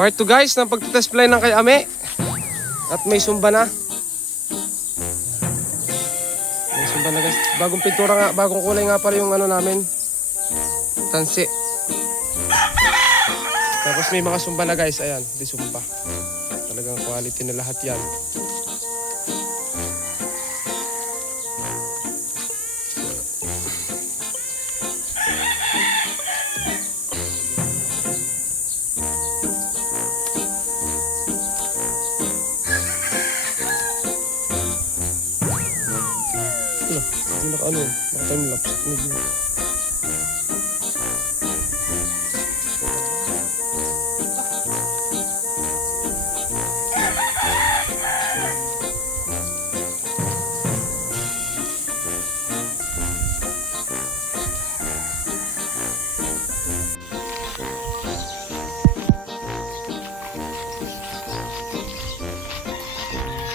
Part 2 guys ng pagtitest fly ng kay Ame. At may sumba na. May sumba na guys. Bagong pintura nga, bagong kulay nga pala yung ano namin. Tansi. Tapos may mga sumba na guys. Ayan, di sumba. Talagang quality na lahat yan. Hindi naka-ano, naka-timelapse. Medyo.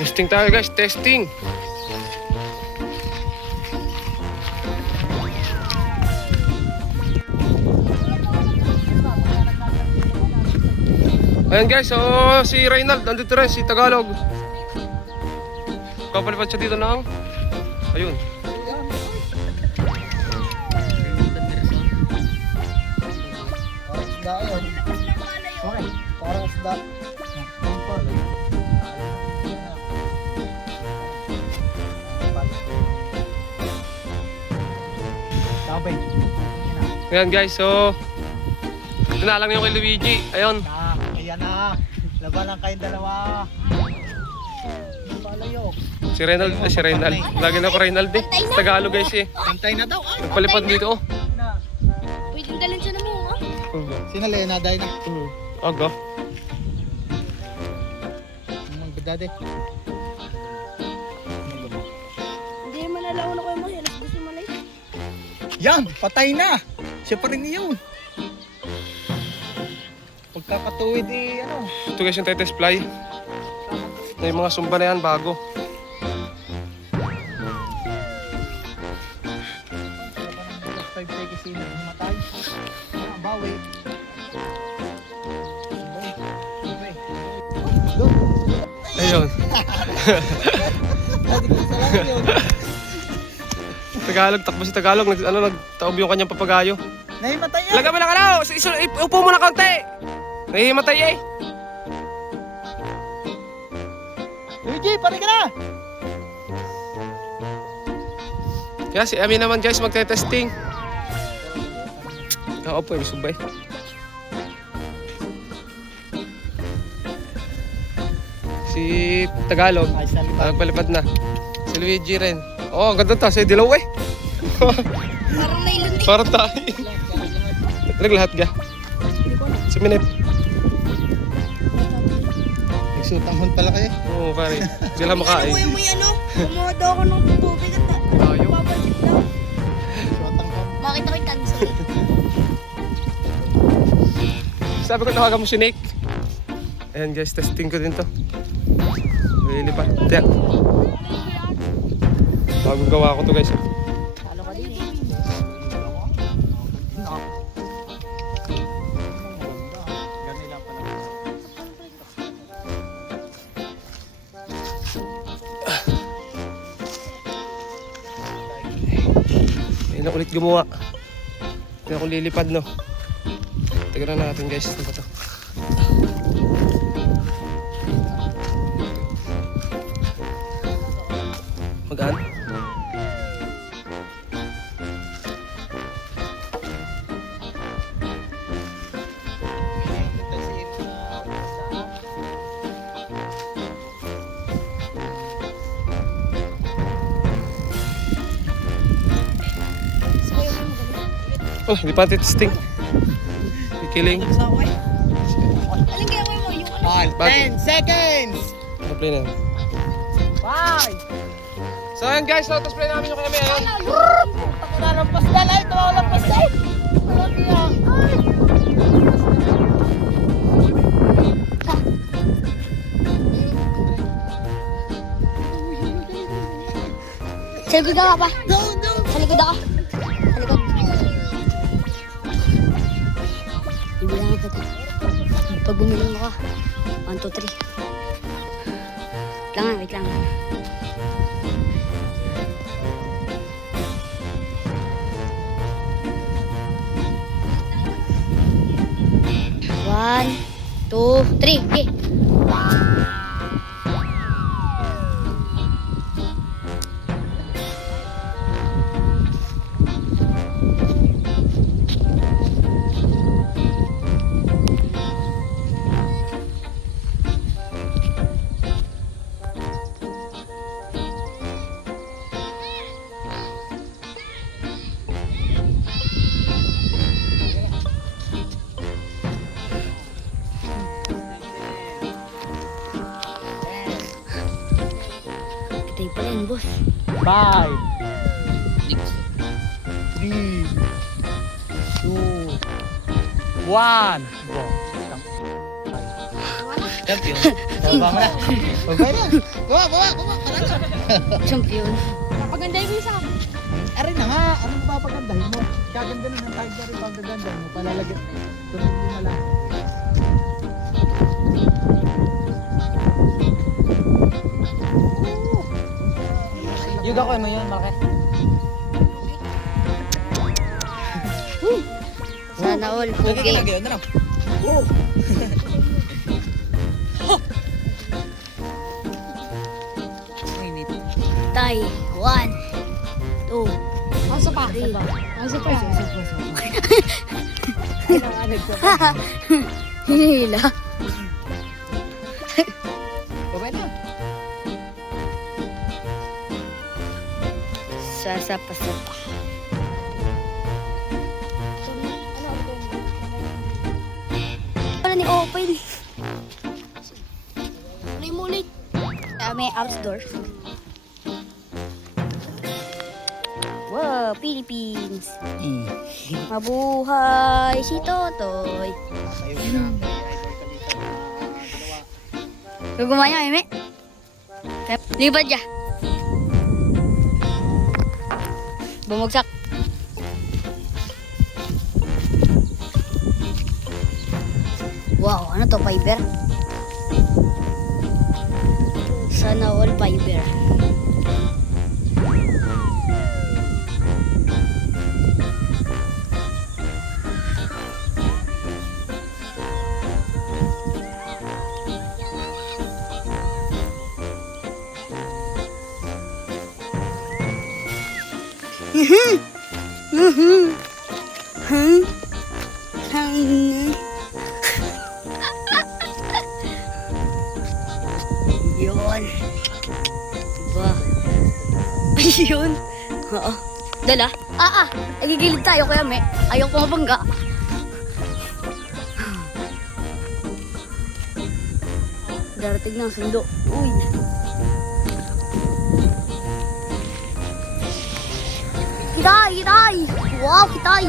Testing tayo guys, testing! Ayan guys, so si Reynald, nandito rin, si Tagalog. Kapalipad siya dito ng ayun. Parang isda. Sabay. Ayan guys, so ito na lang yung kay Luigi. Ayun. Ayan na. Labanan kayong dalawa. Palayo. Si Reynald, si Reynald. Lagi na ko Reynald eh. Tagalog guys eh. Pantay na daw. Nagpalipad dito oh. Pwedeng dalhin siya na mo, ha? Sino Lena? Day na. Aga. Magdade. Hindi manalaw na ko yung mga hilas. Gusto malay. Yan! Patay na! Siya pa rin yun. Pagkakatuwid eh, ano? Ito guys yung test fly. Na yung mga sumba na yan bago. Five seconds sino matay. Bawi. Ayun. Tagalog, takbo si Tagalog. Nagtaob yung kanyang papagayo. Nahimatay yan! Lagyan mo lang ano! Upo mo na kaunti! Nahihimatay eh! Luigi, pari ka na! Kaya si Ami naman guys magte-testing. Oo po, may subay. Si Tagalog, nagpalipad na. Si Luigi rin. Oo, ang ganda ta. Si Dilaw eh. Parang nailun eh. Parang tayo. Naglahat ga. Si Minip. Nagsutanghon pala kayo. Oo, pare. Sila makain. Ano mo yung ano? Kumuha ako ng tubig at Tayo. babalik daw. Sutanghon. Makita ko yung cancel. Sabi ko tawagan mo si Nick. Ayan guys, testing ko din to. Really pa. Tiyak. Bagong gawa ko to guys. Ano ka din eh? Ganila pala. Ayun na ulit gumawa. Kaya akong lilipad no. Tignan natin guys. Ano ba to? Magaan? Oh, hindi pa testing. Kikiling. Alin kaya mo yung ano? 10 seconds! Play na. 5! So ayan guys, so play namin yung kami. Ayan. Takuna ng pastel ay! Tawa ng pastel! Ano niya? Sa likod ka pa. Sa likod ka. Sa likod. Hindi lang ako. Pag bumili mo ka. 1, 2, 3. Wait lang. One, two, three. Okay. Patay pala yun, boss. 5, 3, 2, 1. Go. Champion. Baba mo na. Baba na. Baba. Champion. Napaganda yung isa. Aray na nga. Anong papagandahin mo? Kaganda na ng tiger yung pagagandahin mo. Palalagyan. Tunog mo na lang. Yung ako mo yun, malaki. Sana all. Okay. Ano na? Tay. 1, 2, Aso pa. 3. Aso pa. Hinihila. Baba na. Sasapa-sapa. Ano ni open? Ano yung mulit? May outdoor. Wow, Philippines. Mabuhay si Totoy. Gagumanya, Eme. Lipat ya. Bumagsak. Wow, ano to, fiber? Sana all fiber. Yun. Diba? Yun. Oo. Dala? Nagigilid tayo kaya may. Ayaw ko mabangga. Darating na ang sundo. Uy. Kitay! Wow, kitay!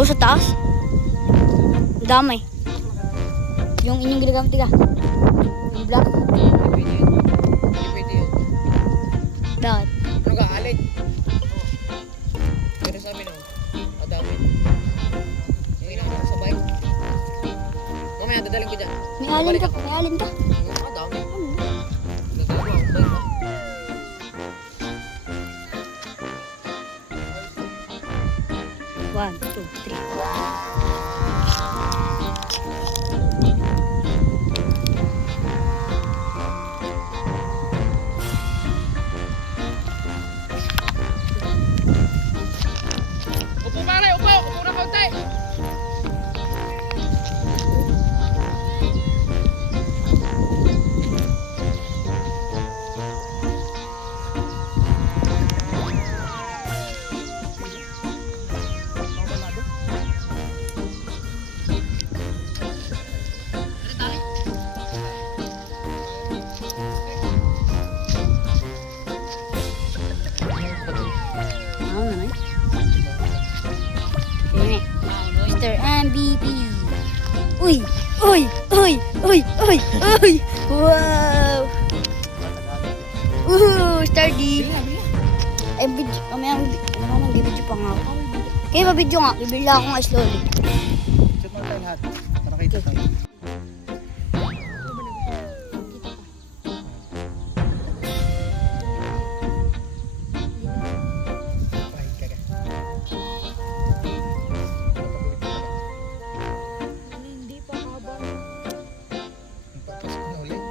Doon sa taas? Ang dami. Yung inyong ginagamit ka. Yung black. Hindi pwede yun. Hindi pwede yun. Bakit? Ano ka, alit? Pero sa amin, madami. Yung ina ko sa bike. Mamaya, dadaling ko dyan. May alin ka. May alin ka. Madami. Dadaling ko ako, bike pa. One, two, three. Upo pare, upo! Upo na kaunti! Ano naman? Sige. Mr. MVP. Uy! Uy! Uy! Uy! Uy! Uy! Wow! Star D. Ay, video. Mamaya nang video pa nga ako. Kaya mabidyo nga. Bibili ako nga slowly. Shoot mo tayo lahat. Para kita tayo. Ay, kaya. Hindi pa haba. Ang papasok na ulit.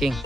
King.